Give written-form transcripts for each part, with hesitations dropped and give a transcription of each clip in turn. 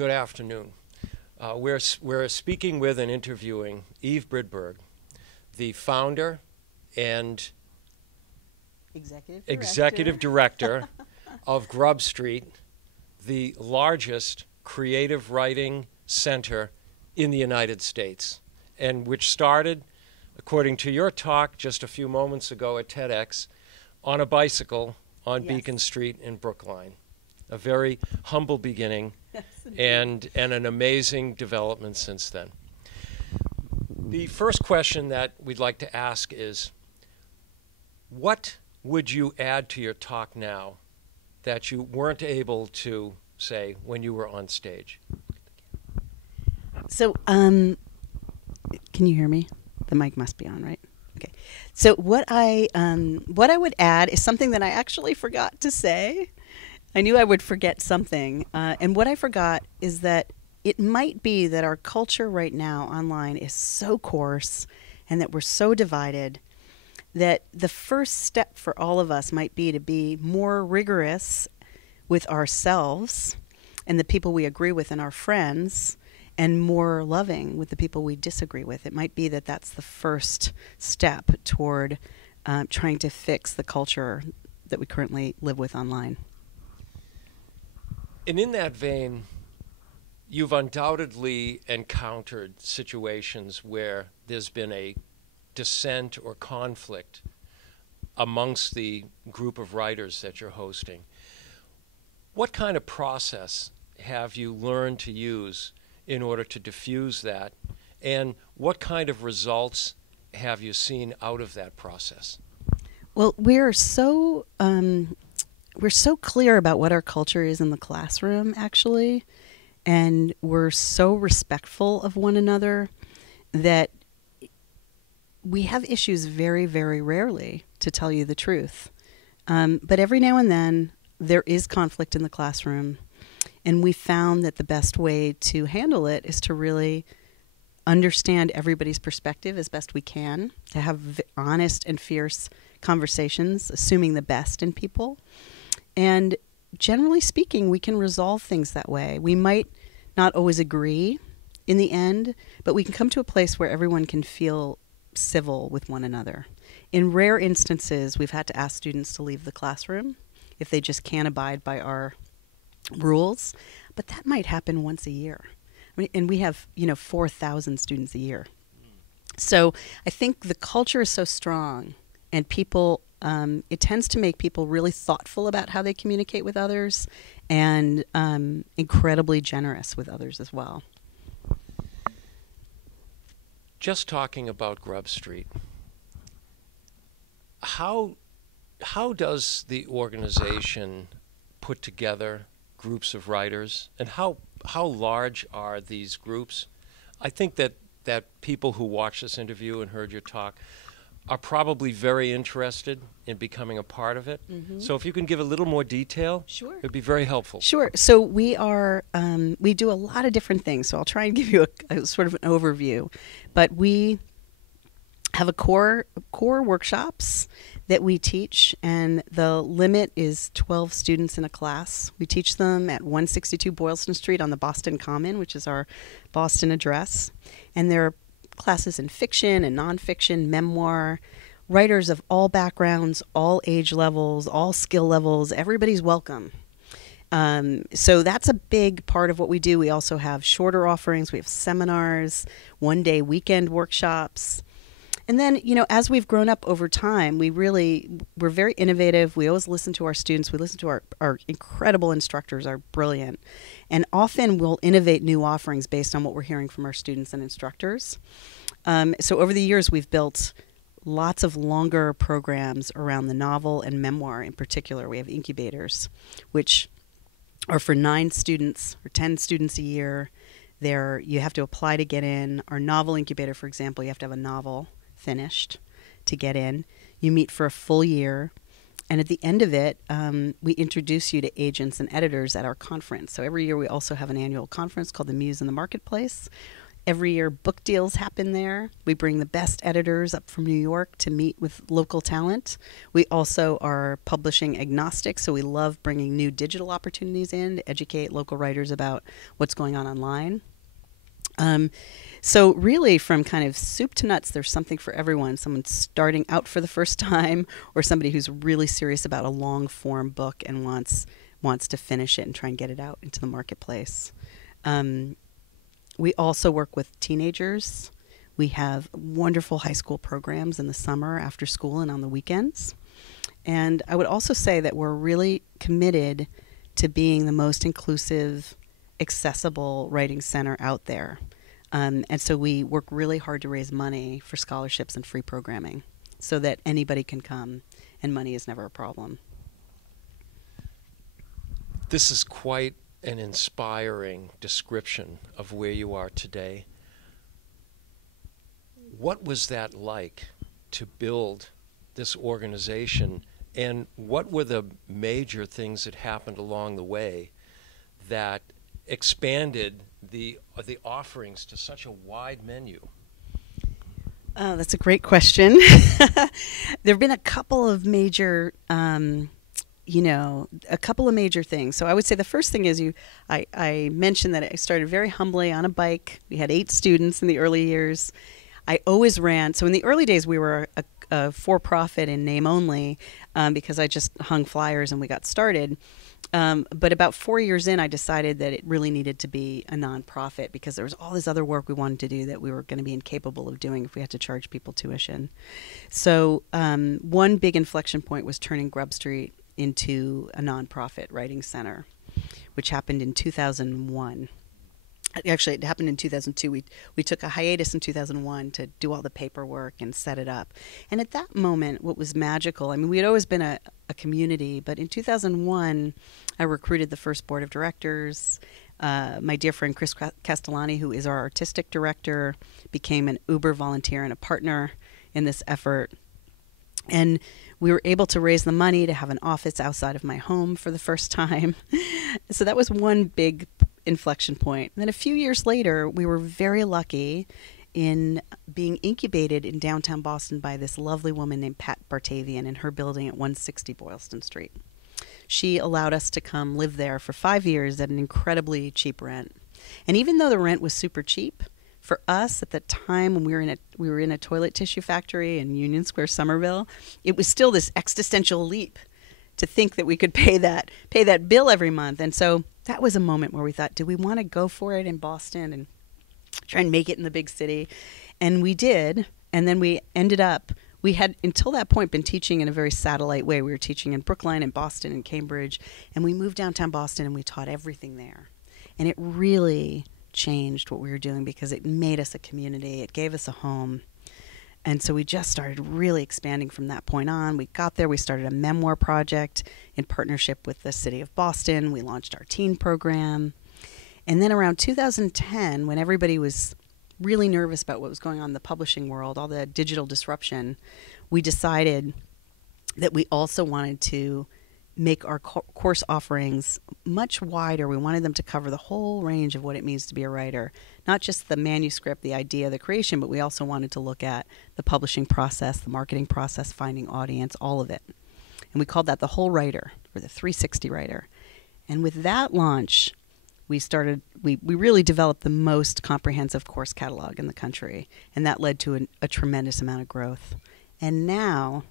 Good afternoon. We're speaking with and interviewing Eve Bridburg, the founder and executive director of grubstreet, the largest creative writing center in the United States, and which started, according to your talk just a few moments ago at TEDx, on a bicycle on Beacon Street in Brookline. A very humble beginning, yes, and an amazing development since then. The first question that we'd like to ask is, what would you add to your talk now that you weren't able to say when you were on stage? So, can you hear me? The mic must be on, right? Okay. So what I would add is something that I actually forgot to say. I knew I would forget something, and what I forgot is that it might be that our culture right now online is so coarse and that we're so divided that the first step for all of us might be to be more rigorous with ourselves and the people we agree with and our friends, and more loving with the people we disagree with. It might be that that's the first step toward trying to fix the culture that we currently live with online. And in that vein, you've undoubtedly encountered situations where there's been a dissent or conflict amongst the group of writers that you're hosting. What kind of process have you learned to use in order to diffuse that, and what kind of results have you seen out of that process? Well, we're so clear about what our culture is in the classroom, actually, and we're so respectful of one another that we have issues very, very rarely, to tell you the truth. But every now and then, there is conflict in the classroom, and we found that the best way to handle it is to really understand everybody's perspective as best we can, to have honest and fierce conversations, assuming the best in people. And generally speaking, we can resolve things that way. We might not always agree in the end, but we can come to a place where everyone can feel civil with one another. In rare instances, we've had to ask students to leave the classroom if they just can't abide by our rules, but that might happen once a year. I mean, and we have, 4,000 students a year. So I think the culture is so strong, and people, it tends to make people really thoughtful about how they communicate with others, and incredibly generous with others as well. Just talking about grubstreet, how does the organization put together groups of writers, and how large are these groups? I think that people who watched this interview and heard your talk are probably very interested in becoming a part of it. Mm-hmm. So if you can give a little more detail, sure, it would be very helpful. Sure. So we do a lot of different things. So I'll try and give you a sort of an overview. But we have a core workshops that we teach, and the limit is 12 students in a class. We teach them at 162 Boylston Street on the Boston Common, which is our Boston address. And there are classes in fiction and nonfiction, memoir, writers of all backgrounds, all age levels, all skill levels. Everybody's welcome. So that's a big part of what we do. We also have shorter offerings. We have seminars, one-day weekend workshops. And then, as we've grown up over time, we're very innovative. We always listen to our students. We listen to our incredible instructors, are brilliant. And often we'll innovate new offerings based on what we're hearing from our students and instructors. So over the years, we've built lots of longer programs around the novel and memoir in particular. We have incubators, which are for 9 students or 10 students a year. You have to apply to get in. Our novel incubator, for example, you have to have a novel finished to get in. You meet for a full year, and at the end of it, we introduce you to agents and editors at our conference. So every year we also have an annual conference called the Muse in the Marketplace, Every year, book deals happen there. We bring the best editors up from New York to meet with local talent. We also are publishing agnostic, so we love bringing new digital opportunities in to educate local writers about what's going on online. So really, from kind of soup to nuts, there's something for everyone. Someone starting out for the first time, or somebody who's really serious about a long-form book and wants to finish it and try and get it out into the marketplace. We also work with teenagers. We have wonderful high school programs in the summer, after school, and on the weekends. And I would also say that we're really committed to being the most inclusive, accessible writing center out there. And so we work really hard to raise money for scholarships and free programming so that anybody can come, and money is never a problem. This is quite an inspiring description of where you are today. What was that like to build this organization, and what were the major things that happened along the way that expanded the offerings to such a wide menu? Oh, that's a great question. There have been a couple of major things. So I would say the first thing is I mentioned that I started very humbly on a bike. We had 8 students in the early years. I always ran. So in the early days, we were a for-profit in name only because I just hung flyers and we got started. But about 4 years in, I decided that it really needed to be a nonprofit because there was all this other work we wanted to do that we were going to be incapable of doing if we had to charge people tuition. So one big inflection point was turning Grub Street into a nonprofit writing center, which happened in 2001. Actually, it happened in 2002. We took a hiatus in 2001 to do all the paperwork and set it up. And at that moment, what was magical, I mean, we had always been a community, but in 2001, I recruited the first board of directors. My dear friend Chris Castellani, who is our artistic director, became an Uber volunteer and a partner in this effort. And we were able to raise the money to have an office outside of my home for the first time. So that was one big inflection point. And then a few years later, we were very lucky in being incubated in downtown Boston by this lovely woman named Pat Bartavian in her building at 160 Boylston Street. She allowed us to come live there for 5 years at an incredibly cheap rent. And even though the rent was super cheap, for us at the time when we were in a toilet tissue factory in Union Square, Somerville, it was still this existential leap to think that we could pay that bill every month. And so that was a moment where we thought, do we want to go for it in Boston and try and make it in the big city? And we did. And then we ended up, we had until that point been teaching in a very satellite way. We were teaching in Brookline and Boston and Cambridge. And we moved downtown Boston and we taught everything there. And it really changed what we were doing because it made us a community. It gave us a home. And so we just started really expanding from that point on. We got there. We started a memoir project in partnership with the city of Boston. We launched our teen program. And then around 2010, when everybody was really nervous about what was going on in the publishing world, all the digital disruption, we decided that we also wanted to make our course offerings much wider. We wanted them to cover the whole range of what it means to be a writer, not just the manuscript, the idea, the creation, but we also wanted to look at the publishing process, the marketing process, finding audience, all of it. And we called that the whole writer, or the 360 writer. And with that launch, we really developed the most comprehensive course catalog in the country, and that led to a tremendous amount of growth. And now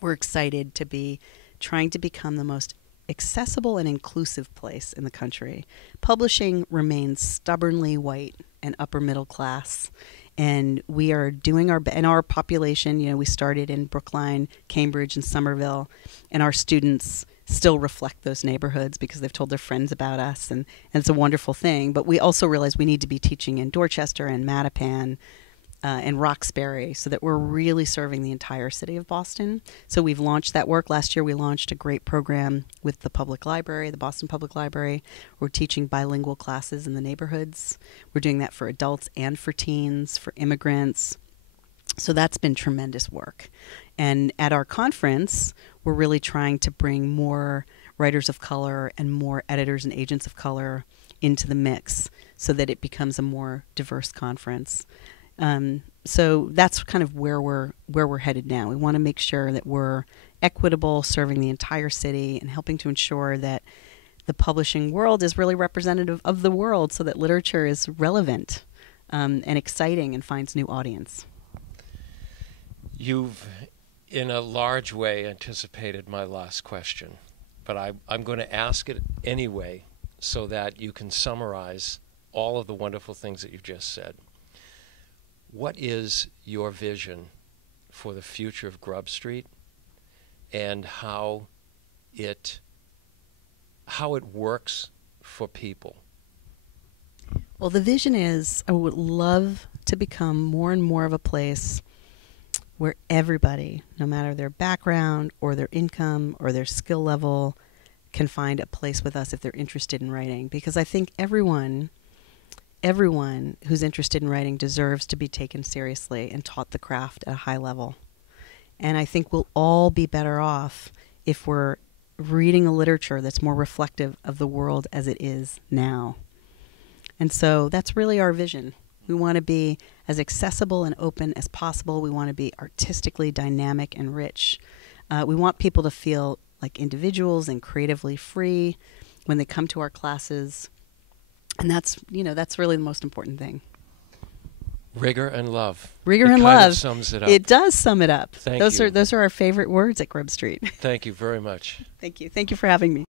we're excited to be trying to become the most accessible and inclusive place in the country. Publishing remains stubbornly white and upper middle class, and we are doing our population, we started in Brookline, Cambridge, and Somerville, and our students still reflect those neighborhoods because they've told their friends about us, and it's a wonderful thing. But we also realize we need to be teaching in Dorchester and Mattapan and Roxbury so that we're really serving the entire city of Boston. So we've launched that work. Last year we launched a great program with the public library, the Boston Public Library. We're teaching bilingual classes in the neighborhoods. We're doing that for adults and for teens, for immigrants. So that's been tremendous work. And at our conference, we're really trying to bring more writers of color and more editors and agents of color into the mix so that it becomes a more diverse conference. So that's kind of where we're headed now. We want to make sure that we're equitable, serving the entire city and helping to ensure that the publishing world is really representative of the world so that literature is relevant and exciting and finds new audience. You've, in a large way, anticipated my last question, but I'm going to ask it anyway so that you can summarize all of the wonderful things that you've just said. What is your vision for the future of Grub Street and how it works for people? Well, the vision is I would love to become more and more of a place where everybody, no matter their background or their income or their skill level, can find a place with us if they're interested in writing. Because I think everyone who's interested in writing deserves to be taken seriously and taught the craft at a high level. And I think we'll all be better off if we're reading a literature that's more reflective of the world as it is now. And so that's really our vision. We want to be as accessible and open as possible. We want to be artistically dynamic and rich. We want people to feel like individuals and creatively free when they come to our classes. And that's really the most important thing. Rigor and love. Rigor and love. Kind of sums it up. It does sum it up. Thank you. Those are our favorite words at Grub Street. Thank you very much. Thank you. Thank you for having me.